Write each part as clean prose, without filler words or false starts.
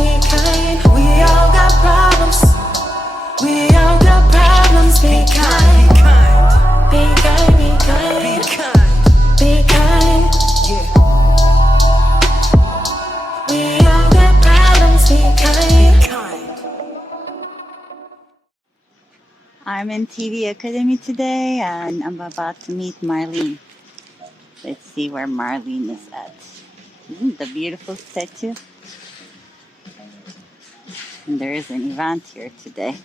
be kind. We all got problems. We all got problems. Be kind. Be kind. Be kind. Be kind. Be kind. Yeah. We all got problems. Be kind. I'm in TV Academy today and I'm about to meet Marlene. Let's see where Marlene is at. The beautiful statue. And there is an event here today.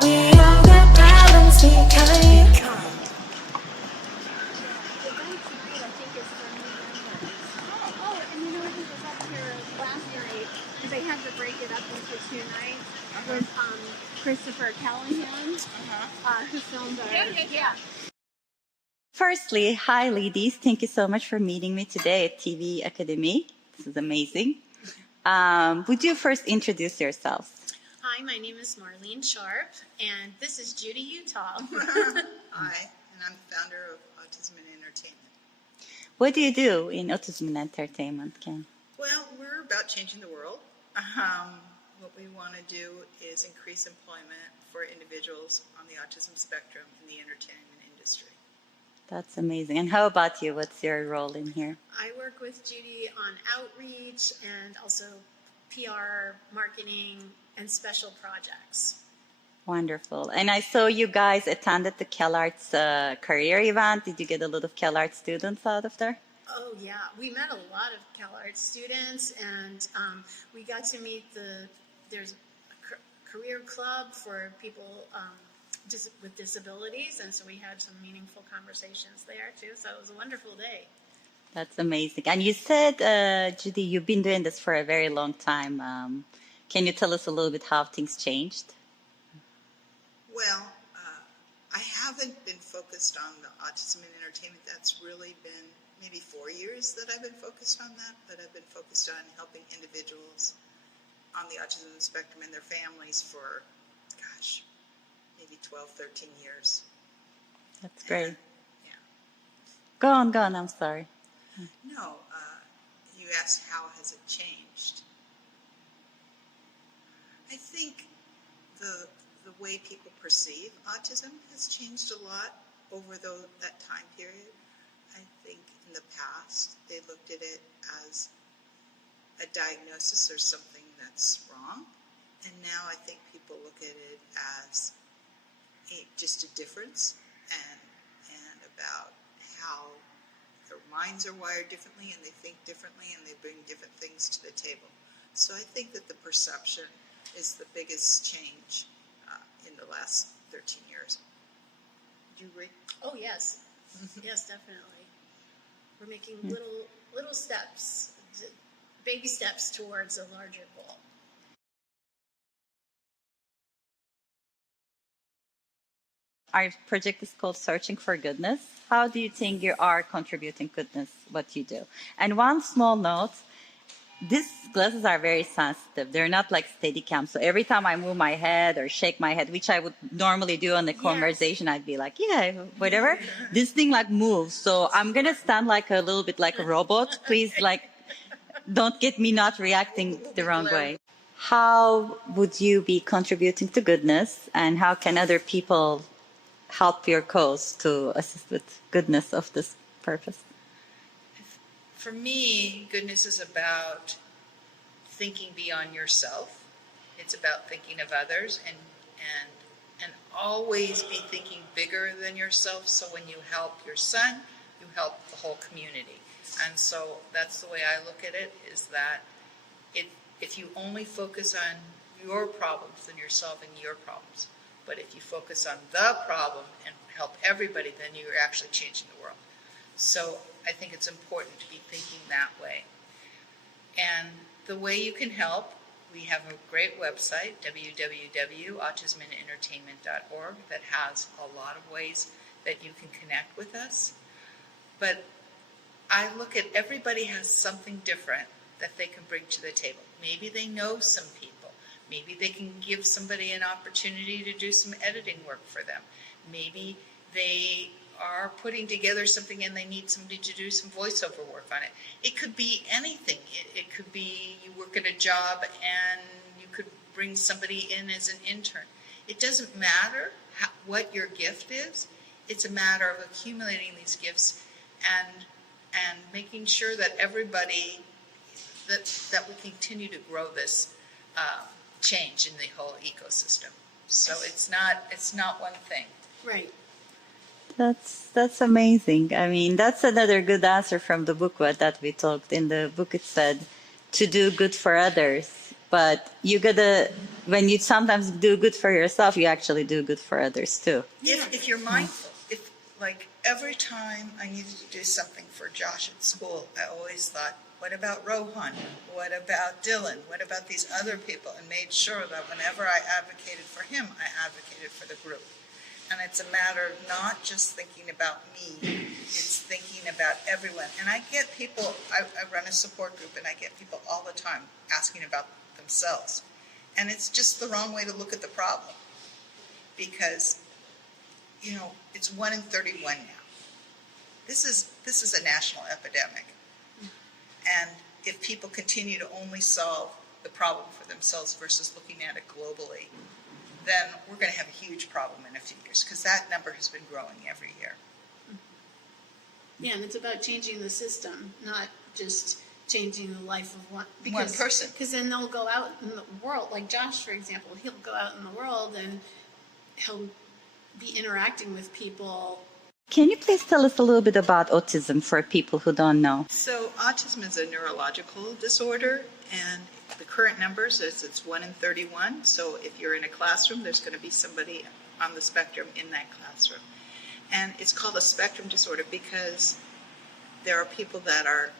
We all got problems. Be kind. They had to break it up into 2 nights with Christopher Callahan, who filmed our... Firstly, hi ladies. Thank you so much for meeting me today at TV Academy. This is amazing. Would you first introduce yourselves? Hi, my name is Marlene Sharp, and this is Judy Utah. Hi, and I'm the founder of Autism and Entertainment. What do you do in Autism and Entertainment, Ken? Well, we're about changing the world. What we want to do is increase employment for individuals on the autism spectrum in the entertainment industry. That's amazing. And how about you? What's your role in here? I work with Judy on outreach and also PR, marketing, and special projects. Wonderful. And I saw you guys attended the CalArts career event. Did you get a lot of CalArts students out of there? Oh, yeah. We met a lot of CalArts students, and we got to meet there's a career club for people with disabilities, and so we had some meaningful conversations there, too. So it was a wonderful day. That's amazing. And you said, Judy, you've been doing this for a very long time. Can you tell us a little bit how things changed? Well, I haven't been focused on the autism and entertainment. That's really been maybe 4 years that I've been focused on that, but I've been focused on helping individuals on the autism spectrum and their families for, gosh, maybe 12, 13 years. That's great. Yeah. Go on, I'm sorry. No, you asked how has it changed. I think the way people perceive autism has changed a lot over that time period. I think in the past they looked at it as a diagnosis or something that's wrong, and now I think people look at it as just a difference and about how their minds are wired differently and they think differently and they bring different things to the table. So I think that the perception is the biggest change in the last 13 years. Do you agree? Oh, yes. Yes, definitely. We're making little steps, baby steps towards a larger goal. Our project is called Searching for Goodness. How do you think you are contributing goodness, what you do? And one small note, these glasses are very sensitive. They're not like Steadicam. So every time I move my head or shake my head, which I would normally do on the conversation, I'd be like, yeah, whatever. This thing like moves. So I'm going to stand like a little bit like a robot. Please, like, don't get me not reacting the wrong way. How would you be contributing to goodness, and how can other people help your cause to assist with goodness of this purpose? For me, goodness is about thinking beyond yourself. It's about thinking of others and always be thinking bigger than yourself. So when you help your son, you help the whole community. And so that's the way I look at it, is that if you only focus on your problems, then you're solving your problems. But if you focus on the problem and help everybody, then you're actually changing the world. So I think it's important to be thinking that way. And the way you can help, we have a great website, www.autismandentertainment.org, that has a lot of ways that you can connect with us. But I look at everybody has something different that they can bring to the table. Maybe they know some people. Maybe they can give somebody an opportunity to do some editing work for them. Maybe they are putting together something and they need somebody to do some voiceover work on it. It could be anything. It could be you work at a job and you could bring somebody in as an intern. It doesn't matter what your gift is. It's a matter of accumulating these gifts and making sure that everybody, that we continue to grow this change in the whole ecosystem. So it's not one thing. Right. That's amazing. I mean, that's another good answer from the book that we talked. In the book, it said to do good for others. But you gotta, when you sometimes do good for yourself, you actually do good for others too. If you're mindful, if like every time I needed to do something for Josh at school, I always thought, what about Rohan? What about Dylan? What about these other people? And made sure that whenever I advocated for him, I advocated for the group. And it's a matter of not just thinking about me, it's thinking about everyone. And I get people, I run a support group, and I get people all the time asking about themselves. And it's just the wrong way to look at the problem. Because, you know, it's 1 in 31 now. This is a national epidemic. And if people continue to only solve the problem for themselves versus looking at it globally, then we're going to have a huge problem in a few years, because that number has been growing every year. Yeah, and it's about changing the system, not just changing the life of one person. Because then they'll go out in the world, like Josh, for example, he'll go out in the world and he'll be interacting with people. Can you please tell us a little bit about autism for people who don't know? So autism is a neurological disorder, and the current numbers is it's 1 in 31. So if you're in a classroom, there's going to be somebody on the spectrum in that classroom. And it's called a spectrum disorder because there are people that are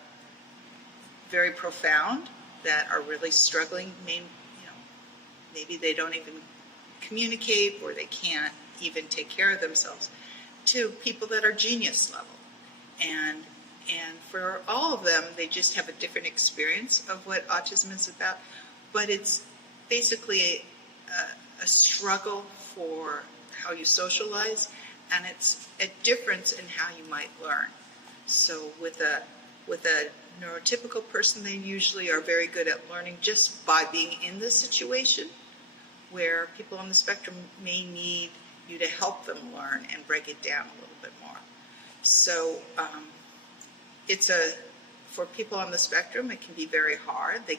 very profound, that are really struggling. Maybe they don't even communicate, or they can't even take care of themselves, to people that are genius level. And for all of them, they just have a different experience of what autism is about. But it's basically a struggle for how you socialize, and it's a difference in how you might learn. So with a neurotypical person, they usually are very good at learning just by being in the situation, where people on the spectrum may need you to help them learn and break it down a little bit more. So for people on the spectrum, it can be very hard. They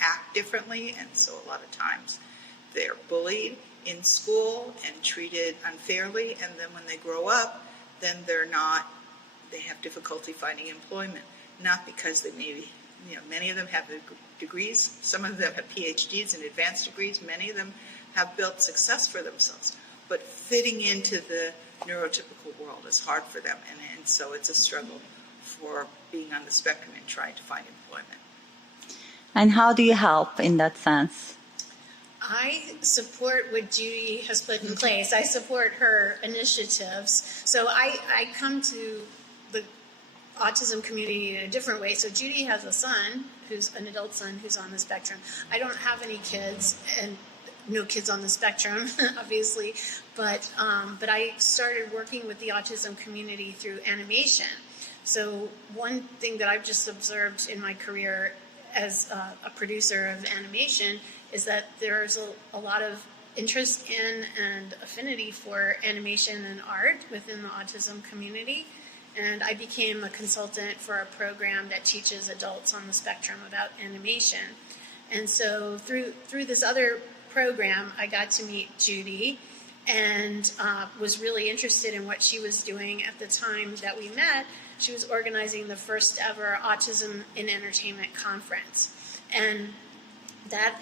act differently, and so a lot of times they're bullied in school and treated unfairly, and then when they grow up, then they have difficulty finding employment. Not because they many of them have degrees, some of them have PhDs and advanced degrees, many of them have built success for themselves. But fitting into the neurotypical world is hard for them, and so it's a struggle for being on the spectrum and trying to find employment. And how do you help in that sense? I support what Judy has put in place. I support her initiatives. So I come to the autism community in a different way. So Judy has a son, who's an adult son, who's on the spectrum. I don't have any kids, and no kids on the spectrum, obviously, but I started working with the autism community through animation. So one thing that I've just observed in my career as a producer of animation is that there's a lot of interest in and affinity for animation and art within the autism community. And I became a consultant for a program that teaches adults on the spectrum about animation. And so through this other program, I got to meet Judy and was really interested in what she was doing. At the time that we met, she was organizing the first ever Autism in Entertainment conference. And that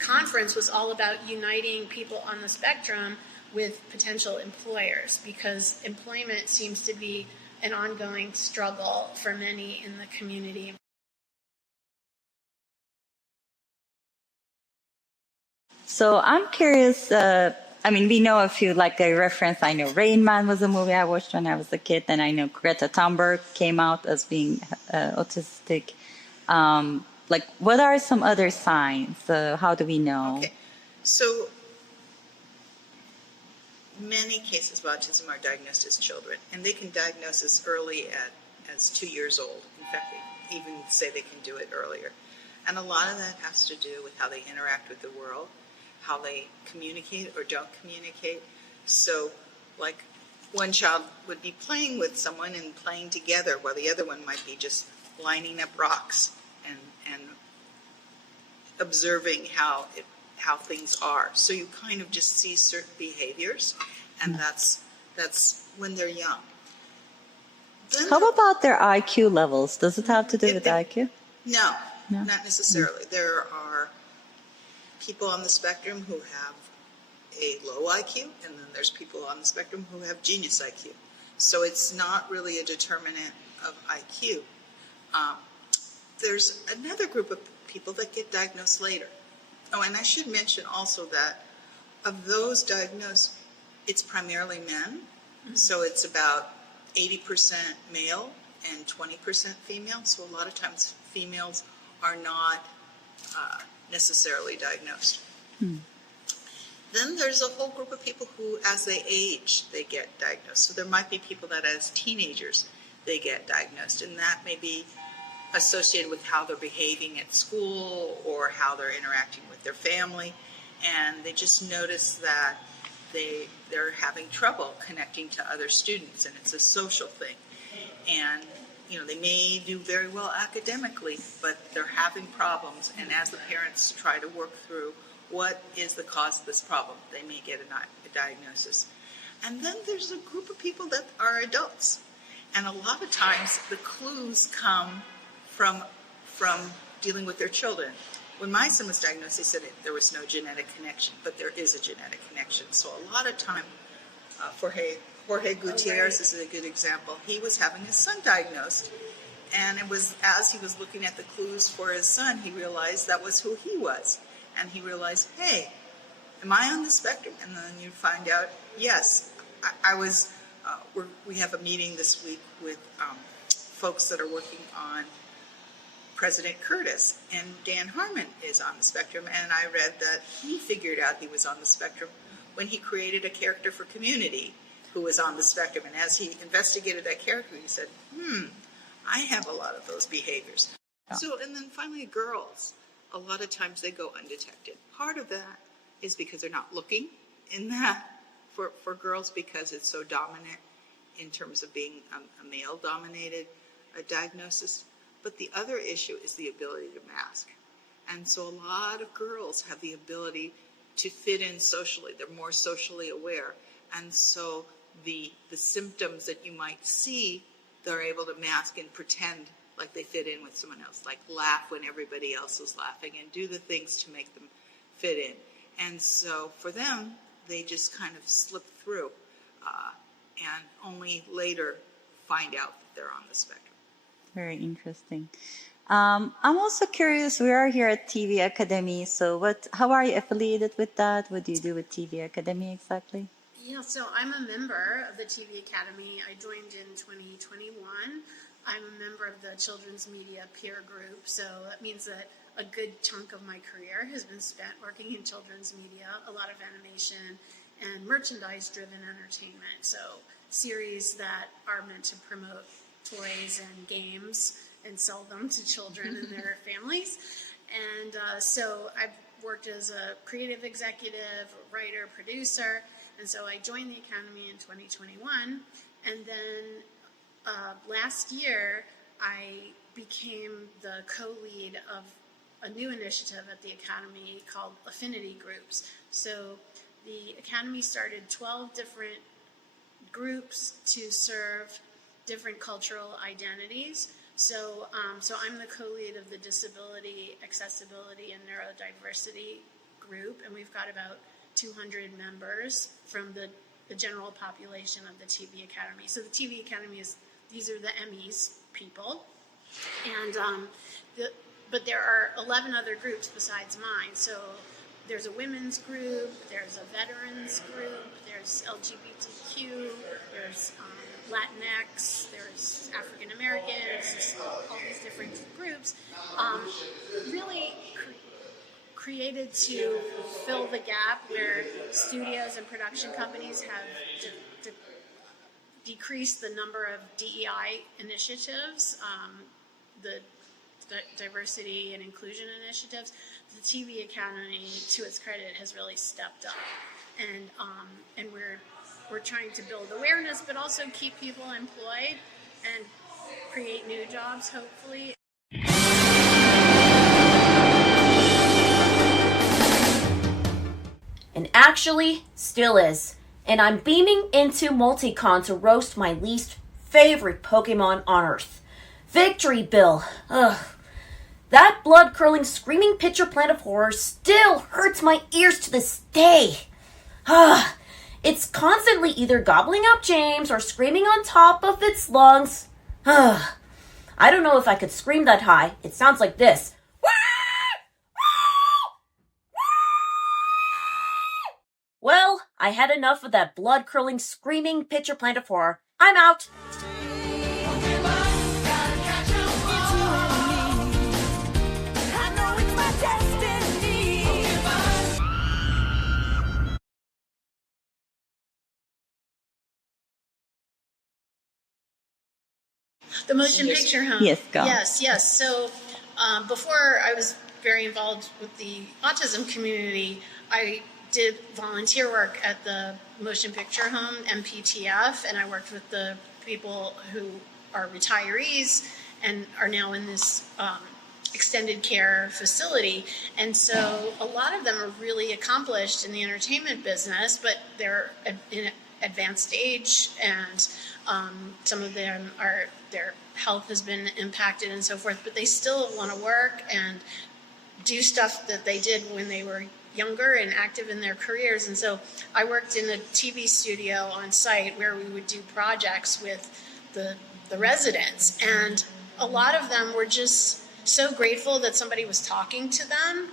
conference was all about uniting people on the spectrum with potential employers, because employment seems to be an ongoing struggle for many in the community. So I'm curious, we know a few, like a reference. I know Rain Man was a movie I watched when I was a kid, and I know Greta Thunberg came out as being autistic. Like, what are some other signs? How do we know? Okay. So many cases of autism are diagnosed as children, and they can diagnose as early as 2 years old. In fact, they even say they can do it earlier. And a lot of that has to do with how they interact with the world, how they communicate or don't communicate. So, like, one child would be playing with someone and playing together, while the other one might be just lining up rocks and observing how things are. So you kind of just see certain behaviors, and that's when they're young. Then How about their IQ levels? Does it have to do with IQ? No, No? not necessarily. There are people on the spectrum who have a low IQ, and then there's people on the spectrum who have genius IQ. So it's not really a determinant of IQ. There's another group of people that get diagnosed later. Oh, and I should mention also that of those diagnosed, it's primarily men. So it's about 80% male and 20% female. So a lot of times females are not necessarily diagnosed. Then there's a whole group of people who, as they age, they get diagnosed. So there might be people that as teenagers, they get diagnosed. And that may be associated with how they're behaving at school or how they're interacting with their family. And they just notice that they're having trouble connecting to other students, and it's a social thing. And, you know, they may do very well academically, but they're having problems. And as the parents try to work through what is the cause of this problem, they may get a diagnosis. And then there's a group of people that are adults. And a lot of times the clues come from dealing with their children. When my son was diagnosed, they said there was no genetic connection, but there is a genetic connection. So a lot of time, Jorge Gutierrez is a good example. He was having his son diagnosed, and it was as he was looking at the clues for his son, he realized that was who he was. And he realized, hey, am I on the spectrum? And then you find out, yes, I was, we have a meeting this week with folks that are working on President Curtis, and Dan Harmon is on the spectrum, and I read that he figured out he was on the spectrum when he created a character for Community who was on the spectrum, and as he investigated that character, he said, I have a lot of those behaviors. Yeah. So, and then finally, girls, a lot of times they go undetected. Part of that is because they're not looking in that for girls, because it's so dominant in terms of being a male-dominated diagnosis. But the other issue is the ability to mask. And so a lot of girls have the ability to fit in socially. They're more socially aware. And so the symptoms that you might see, they're able to mask and pretend like they fit in with someone else, like laugh when everybody else is laughing and do the things to make them fit in. And so for them, they just kind of slip through and only later find out that they're on the spectrum. Very interesting. I'm also curious, we are here at TV Academy, so how are you affiliated with that? What do you do with TV Academy exactly? Yeah, so I'm a member of the TV Academy. I joined in 2021. I'm a member of the Children's Media Peer Group, so that means that a good chunk of my career has been spent working in children's media, a lot of animation and merchandise-driven entertainment, so series that are meant to promote toys and games and sell them to children and their families. And so I've worked as a creative executive, writer, producer, and so I joined the Academy in 2021. And then last year, I became the co-lead of a new initiative at the Academy called Affinity Groups. So the Academy started 12 different groups to serve different cultural identities. So I'm the co-lead of the Disability, Accessibility, and Neurodiversity group, and we've got about 200 members from the general population of the TV Academy. So the TV Academy these are the Emmys people, and but there are 11 other groups besides mine. So there's a women's group, there's a veterans group, there's there's LGBTQ, there's Latinx, there's African Americans, all these different groups, really created to fill the gap where studios and production companies have decreased the number of DEI initiatives, the diversity and inclusion initiatives. The TV Academy, to its credit, has really stepped up, and we're trying to build awareness, but also keep people employed and create new jobs, hopefully. And actually, still is. And I'm beaming into Multicon to roast my least favorite Pokemon on Earth. Victory Bill. Ugh. That blood-curdling, screaming picture plant of horror still hurts my ears to this day. It's constantly either gobbling up James or screaming on top of its lungs. I don't know if I could scream that high. It sounds like this. Well, I had enough of that blood-curdling, screaming picture plant of horror. I'm out. The motion picture home. Yes, go. Yes. So before I was very involved with the autism community, I did volunteer work at the motion picture home, MPTF, and I worked with the people who are retirees and are now in this extended care facility. And so a lot of them are really accomplished in the entertainment business, but they're in advanced age, and some of them their health has been impacted and so forth, but they still want to work and do stuff that they did when they were younger and active in their careers. And so I worked in a TV studio on site where we would do projects with the residents, and a lot of them were just so grateful that somebody was talking to them.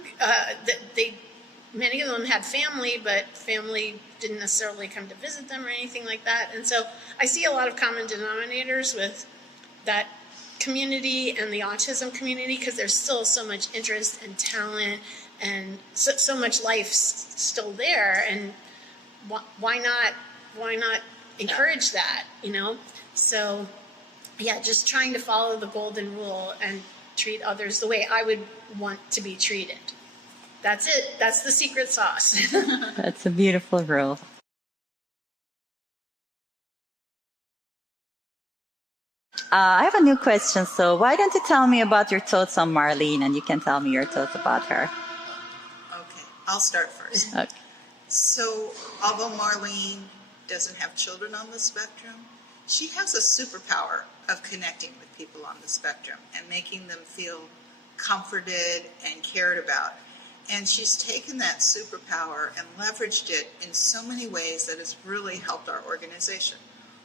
Many of them had family, but family didn't necessarily come to visit them or anything like that. And so I see a lot of common denominators with that community and the autism community, because there's still so much interest and talent and so much life still there. And why not encourage that, So yeah, just trying to follow the golden rule and treat others the way I would want to be treated. That's it. That's the secret sauce. That's a beautiful rule. I have a new question. So why don't you tell me about your thoughts on Marlene, and you can tell me your thoughts about her. Okay, I'll start first. Okay. So, although Marlene doesn't have children on the spectrum, she has a superpower of connecting with people on the spectrum and making them feel comforted and cared about. And she's taken that superpower and leveraged it in so many ways that has really helped our organization.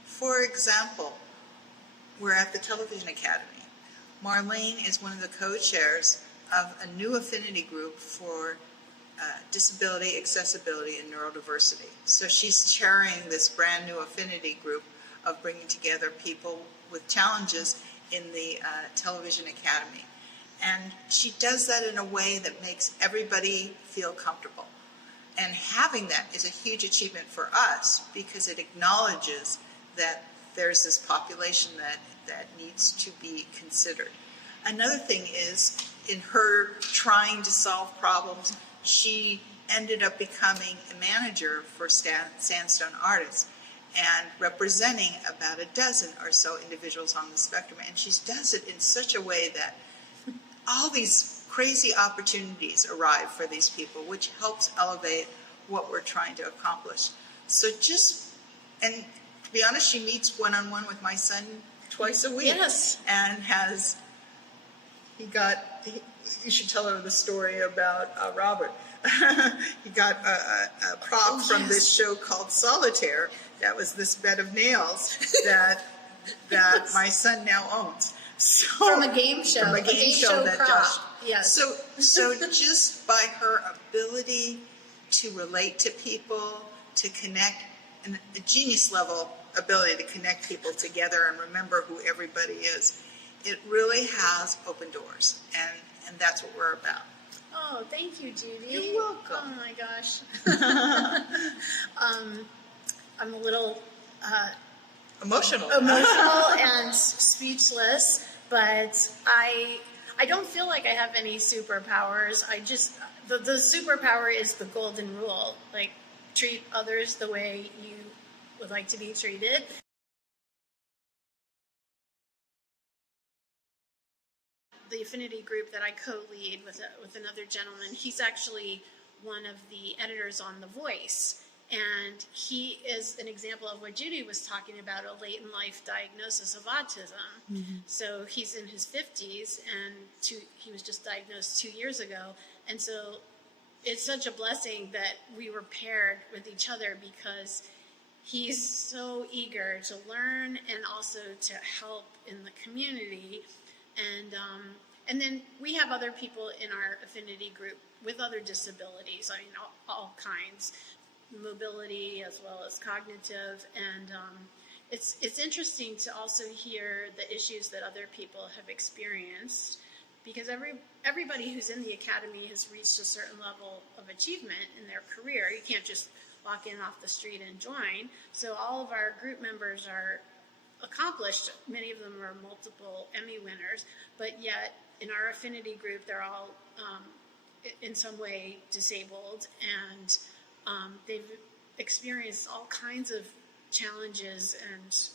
For example, we're at the Television Academy. Marlene is one of the co-chairs of a new affinity group for disability, accessibility, and neurodiversity. So she's chairing this brand new affinity group of bringing together people with challenges in the Television Academy. And she does that in a way that makes everybody feel comfortable. And having that is a huge achievement for us, because it acknowledges that there's this population that needs to be considered. Another thing is, in her trying to solve problems, she ended up becoming a manager for Sandstone Artists and representing about a dozen or so individuals on the spectrum. And she does it in such a way that all these crazy opportunities arrive for these people, which helps elevate what we're trying to accomplish. So and to be honest, she meets one-on-one with my son twice a week. Yes. And you should tell her the story about Robert. He got a prop from this show called Solitaire. That was this bed of nails that my son now owns. So, from a game show. From a game show that prop. Josh. Yes. So just by her ability to relate to people, to connect, a genius level ability to connect people together and remember who everybody is. It really has opened doors, and that's what we're about. Oh, thank you, Judy. You're welcome. Oh my gosh. I'm a little Emotional. and speechless, but I don't feel like I have any superpowers. I just the superpower is the golden rule. Like, treat others the way you would like to be treated. The affinity group that I co-lead with another gentleman, he's actually one of the editors on The Voice. And he is an example of what Judy was talking about, a late in life diagnosis of autism. Mm-hmm. So he's in his 50s, and he was just diagnosed 2 years ago. And so it's such a blessing that we were paired with each other, because he's so eager to learn and also to help in the community. And then we have other people in our affinity group with other disabilities. I mean, all kinds. Mobility as well as cognitive, and it's interesting to also hear the issues that other people have experienced, because everybody who's in the academy has reached a certain level of achievement in their career. You can't just walk in off the street and join. So all of our group members are accomplished. Many of them are multiple Emmy winners, but yet in our affinity group, they're all in some way disabled, and they've experienced all kinds of challenges and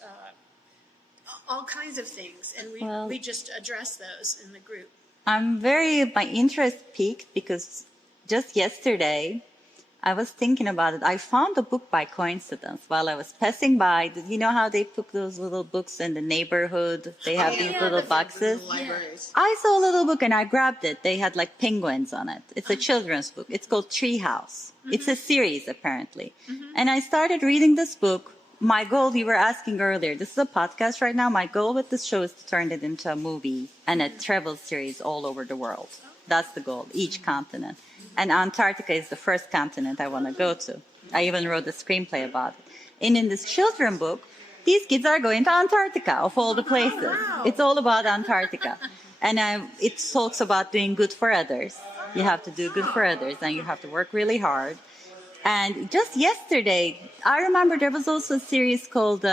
all kinds of things, and we just address those in the group. My interest peaked because just yesterday I was thinking about it. I found a book by coincidence while I was passing by. You know how they put those little books in the neighborhood? They have these little boxes. Libraries. I saw a little book and I grabbed it. They had like penguins on it. It's a children's book. It's called Treehouse. Mm-hmm. It's a series, apparently. Mm-hmm. And I started reading this book. My goal, you were asking earlier, this is a podcast right now. My goal with this show is to turn it into a movie and a travel series all over the world. That's the goal, each continent. And Antarctica is the first continent I want to go to. I even wrote a screenplay about it. And in this children's book, these kids are going to Antarctica, of all the places. Wow. It's all about Antarctica. And it talks about doing good for others. You have to do good for others, and you have to work really hard. And just yesterday, I remember there was also a series called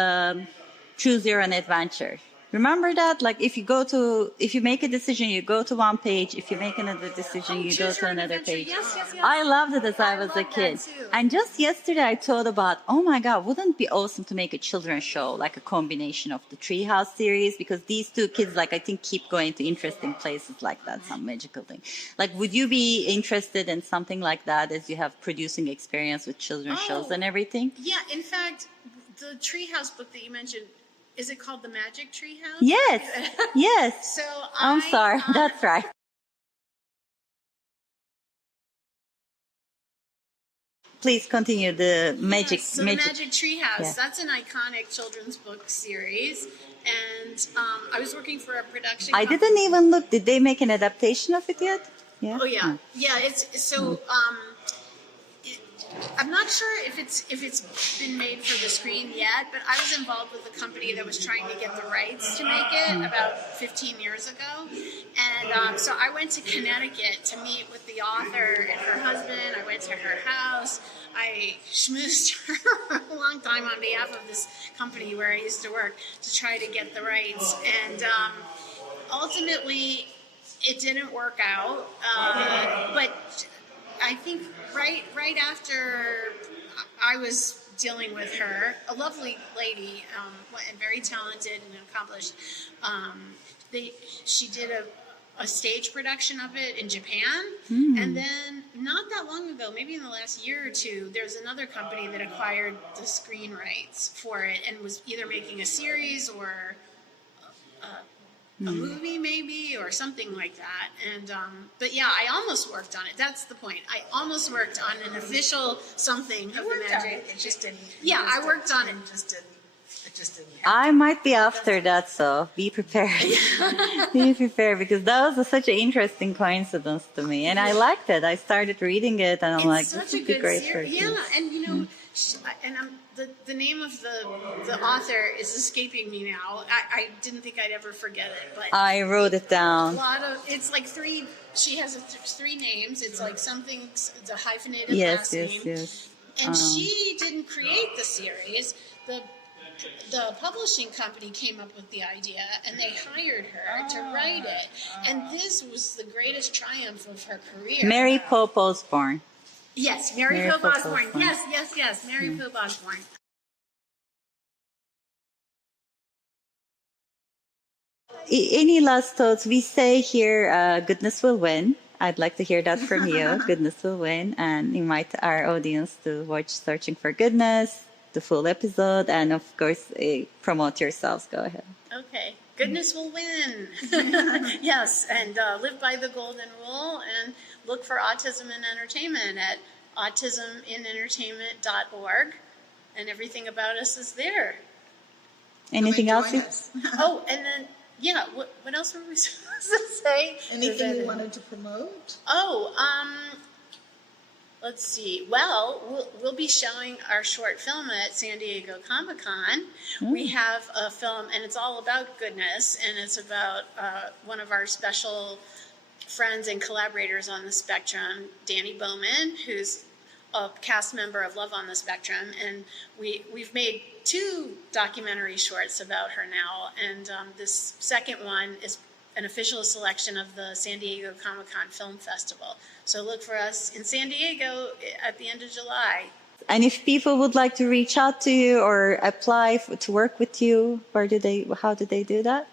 Choose Your Own Adventure. Remember that? Like, if you make a decision, you go to one page. If you make another decision, you go to another page. Yes. I loved it as I was a kid. And just yesterday I thought about, oh my God, wouldn't it be awesome to make a children's show, like a combination of the Treehouse series? Because these two kids, like, I think keep going to interesting places like that, some magical thing. Like, would you be interested in something like that, as you have producing experience with children's shows and everything? Yeah, in fact, the Treehouse book that you mentioned, is it called The Magic Treehouse? Yes, yes. So I'm sorry, that's right. Please continue the magic. So The Magic Treehouse, that's an iconic children's book series. And I was working for a production company. I didn't even look. Did they make an adaptation of it yet? Yeah. Oh, yeah. Yeah, it's so... I'm not sure if it's been made for the screen yet, but I was involved with a company that was trying to get the rights to make it about 15 years ago. And so I went to Connecticut to meet with the author and her husband. I went to her house. I schmoozed her a long time on behalf of this company where I used to work to try to get the rights. And ultimately, it didn't work out. But I think right after I was dealing with her, a lovely lady and very talented and accomplished, she did a stage production of it in Japan. And then not that long ago, maybe in the last year or two, there's another company that acquired the screen rights for it and was either making a series or a movie maybe, or something like that. And but yeah, I almost worked on it. That's the point. I almost worked on an official something of the Magic. It just didn't. Yeah, I worked on it. It just didn't. I might be after that, so be prepared. Be prepared, because that was such an interesting coincidence to me, and I liked it. I started reading it, and I'm like, this would be great for kids. Yeah, and and the name of the author is escaping me now. I didn't think I'd ever forget it, but I wrote it a down. lot of it's like three. She has three names. It's like something. It's a hyphenated Yes, last yes, name. yes. And she didn't create the series. The publishing company came up with the idea, and they hired her to write it. And this was the greatest triumph of her career. Mary Pope Osborne. Yes, Mary Mary Pope Pope Osborne. Osborne. Yes, Mary Pope Osborne. Any last thoughts? We say here, goodness will win. I'd like to hear that from you. Goodness will win, and invite our audience to watch Searching for Goodness, the full episode, and of course, promote yourselves. Go ahead. Okay. Goodness will win. Yes, and live by the golden rule and look for Autism in Entertainment at autisminentertainment.org, and everything about us is there. Anything Come and else? join us. Oh, and then, yeah, what else were we supposed to say? Anything you wanted to promote? Oh, let's see. Well, we'll be showing our short film at San Diego Comic-Con. We have a film, and it's all about goodness, and it's about one of our special friends and collaborators on the spectrum, Danny Bowman, who's a cast member of Love on the Spectrum, and we've made 2 documentary shorts about her now, and this second one is an official selection of the San Diego Comic-Con Film Festival. So look for us in San Diego at the end of July. And if people would like to reach out to you or apply to work with you, how do they do that?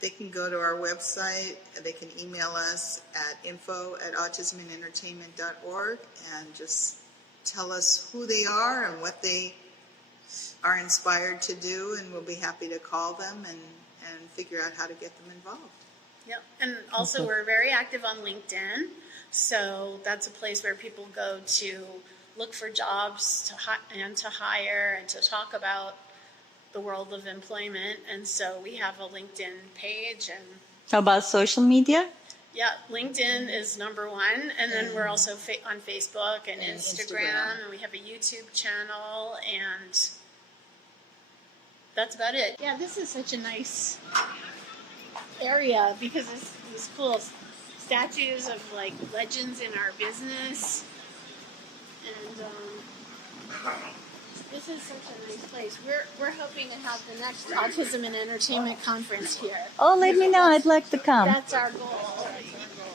They can go to our website. They can email us at info@autisminentertainment.org and just tell us who they are and what they are inspired to do, and we'll be happy to call them and figure out how to get them involved. Yep. And also we're very active on LinkedIn. So that's a place where people go to look for jobs and to hire and to talk about the world of employment. And so we have a LinkedIn page, and How about social media? yeah, LinkedIn is number 1. And then we're also on Facebook and Instagram, and we have a YouTube channel, and that's about it. Yeah, this is such a nice area because it's these cool statues of like legends in our business, and this is such a nice place. We're hoping to have the next Autism and Entertainment conference here. Oh, let me know. I'd like to come. That's our goal.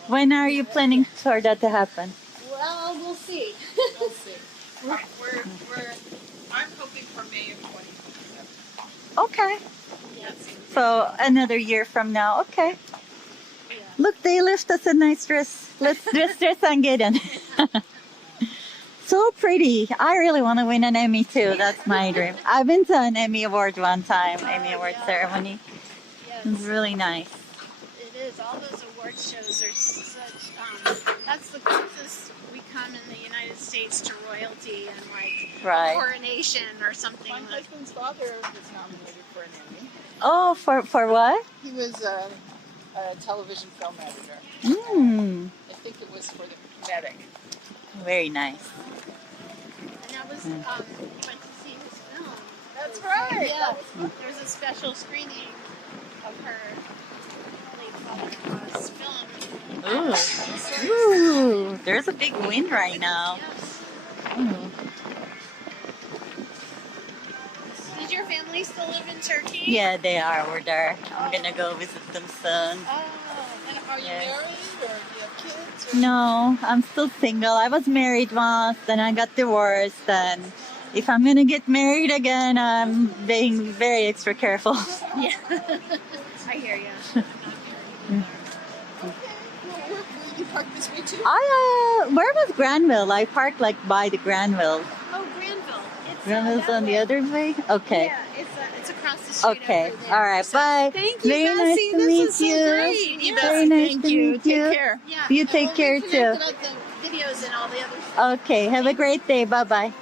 When are you planning for that to happen? Well, we'll see. We'll see. I'm hoping for May of 2027. Okay. Yes. So another year from now. Okay. Yeah. Look, they left us a nice dress. Let's dress and get in. So pretty. I really want to win an Emmy too. That's my dream. I've been to an Emmy Award one time, Emmy Award ceremony. Yes. It was really nice. It is. All those award shows are such. That's the closest we come in the United States to royalty and like Right. coronation or something. My Like, husband's father was nominated for an Emmy. Oh, for what? He was a television film editor. I think it was for the Medic. Very nice. and that was we went to see his film. That's right. Yeah, there's a special screening of her late father-in-law's film. Ooh, there's a big wind right now. Yes. Did your family still live in Turkey? Yeah, they are. We're there. I'm gonna go visit them soon. Oh, And are you Yes. married or do you have kids? Or? No, I'm still single. I was married once, then I got divorced, and if I'm gonna get married again, I'm being very extra careful. yeah. I hear you. Will you park this way too? Where was Granville? I parked like by the Granville. Oh, Granville. It's Granville's that on the way. other way? Okay. Yeah, it's across the street. Okay. over there. All right. So, Bye. Thank you, Very Bessie. nice to This meet is so you. great. You, Yeah. Very Bessie. nice Thank to you. meet Take you. care. Yeah. You and take we'll care reconnect too. about the videos and all the other stuff. Okay. Have a great day. Bye bye.